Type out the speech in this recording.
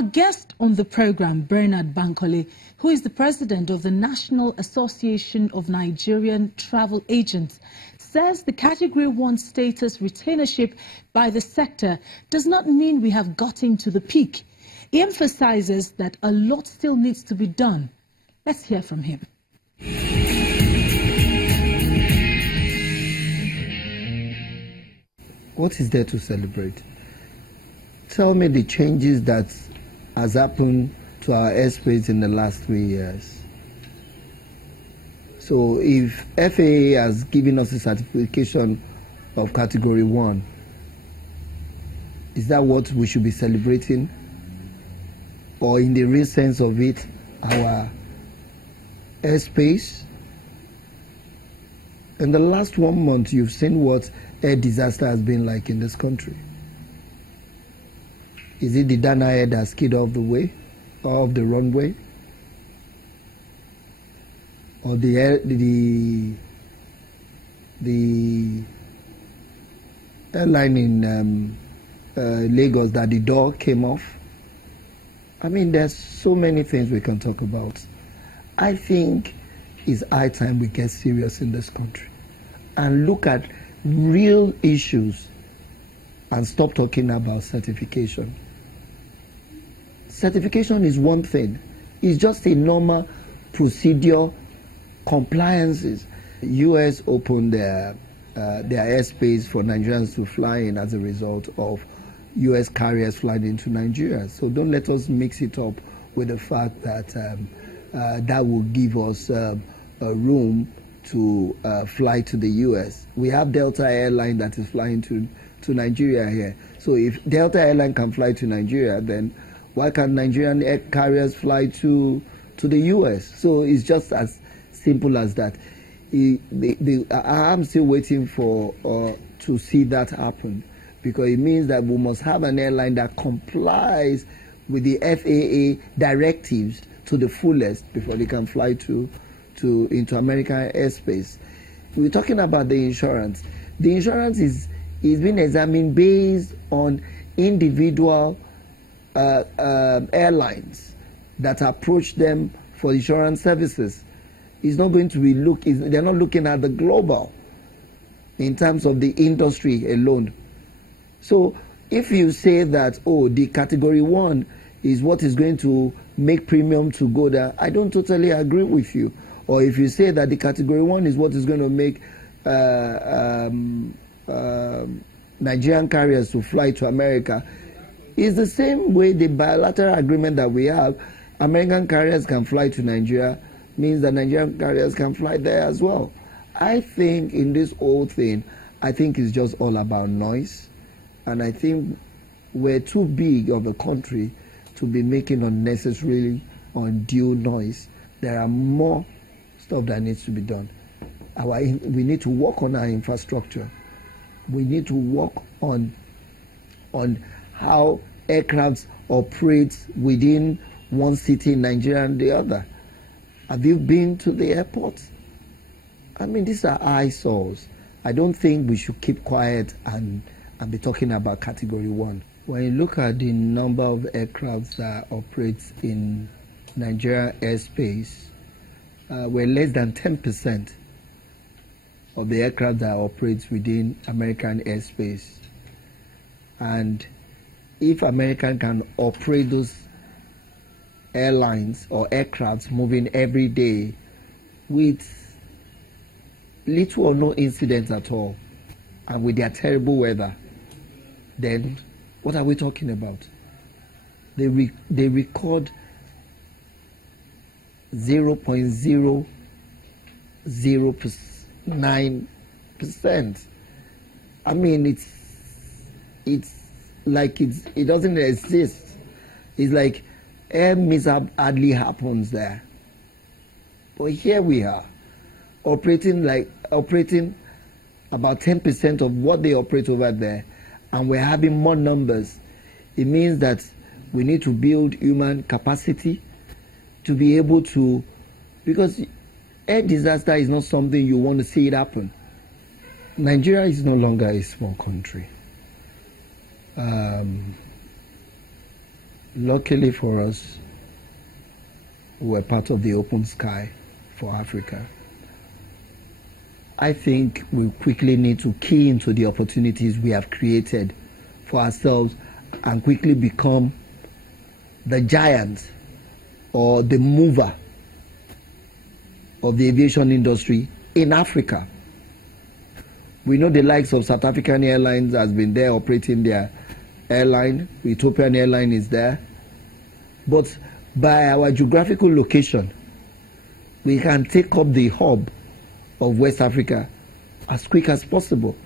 our guest on the program, Bernard Bankole, who is the president of the National Association of Nigerian Travel Agents, says the Category 1 status retainership by the sector does not mean we have gotten to the peak. He emphasizes that a lot still needs to be done. Let's hear from him. What is there to celebrate? Tell me the changes that has happened to our airspace in the last 3 years. So if FAA has given us a certification of Category 1, is that what we should be celebrating? Or in the real sense of it, our airspace? In the last 1 month, you've seen what air disaster has been like in this country. Is it the Dana Air that skid off the way, or off the runway? Or the airline in Lagos that the door came off? I mean, there's so many things we can talk about. I think it's high time we get serious in this country and look at real issues and stop talking about certification. Certification is one thing. It's just a normal procedure, compliances. US opened their airspace for Nigerians to fly in as a result of US carriers flying into Nigeria. So don't let us mix it up with the fact that that will give us a room to fly to the US. We have Delta Airline that is flying to Nigeria here. So if Delta Airline can fly to Nigeria, then why can't Nigerian air carriers fly to the US? So it's just as simple as that. I'm still waiting for to see that happen, because it means that we must have an airline that complies with the FAA directives to the fullest before they can fly into American airspace. We're talking about the insurance. The insurance is being examined based on individual airlines that approach them for insurance services. It's not going to be they're not looking at the global in terms of the industry alone. So if you say that, oh, the Category 1 is what is going to make premium to go there, I don't totally agree with you. Or if you say that the Category 1 is what is going to make Nigerian carriers to fly to America, it's the same way the bilateral agreement that we have. American carriers can fly to Nigeria, means that Nigerian carriers can fly there as well. I think in this whole thing, I think it's just all about noise. And I think we're too big of a country to be making unnecessarily undue noise. There are more stuff that needs to be done. We need to work on our infrastructure. We need to work on how aircrafts operate within one city in Nigeria and the other. Have you been to the airport? I mean, these are eyesores. I don't think we should keep quiet and be talking about Category 1. When you look at the number of aircrafts that operate in Nigeria airspace, we're less than 10% of the aircraft that operates within American airspace. And if American can operate those airlines or aircrafts moving every day with little or no incidents at all, and with their terrible weather, then what are we talking about? They record 0.009%. I mean, it's like it doesn't exist. It's like air mishap hardly happens there. But here we are, operating about 10% of what they operate over there, and we're having more numbers. It means that we need to build human capacity to be able to, because air disaster is not something you want to see it happen. Nigeria is no longer a small country. Luckily for us, we're part of the open sky for Africa. I think we quickly need to key into the opportunities we have created for ourselves and quickly become the giant or the mover of the aviation industry in Africa. We know the likes of South African Airlines has been there operating their airline. Ethiopian Airline is there. But by our geographical location, we can take up the hub of West Africa as quick as possible.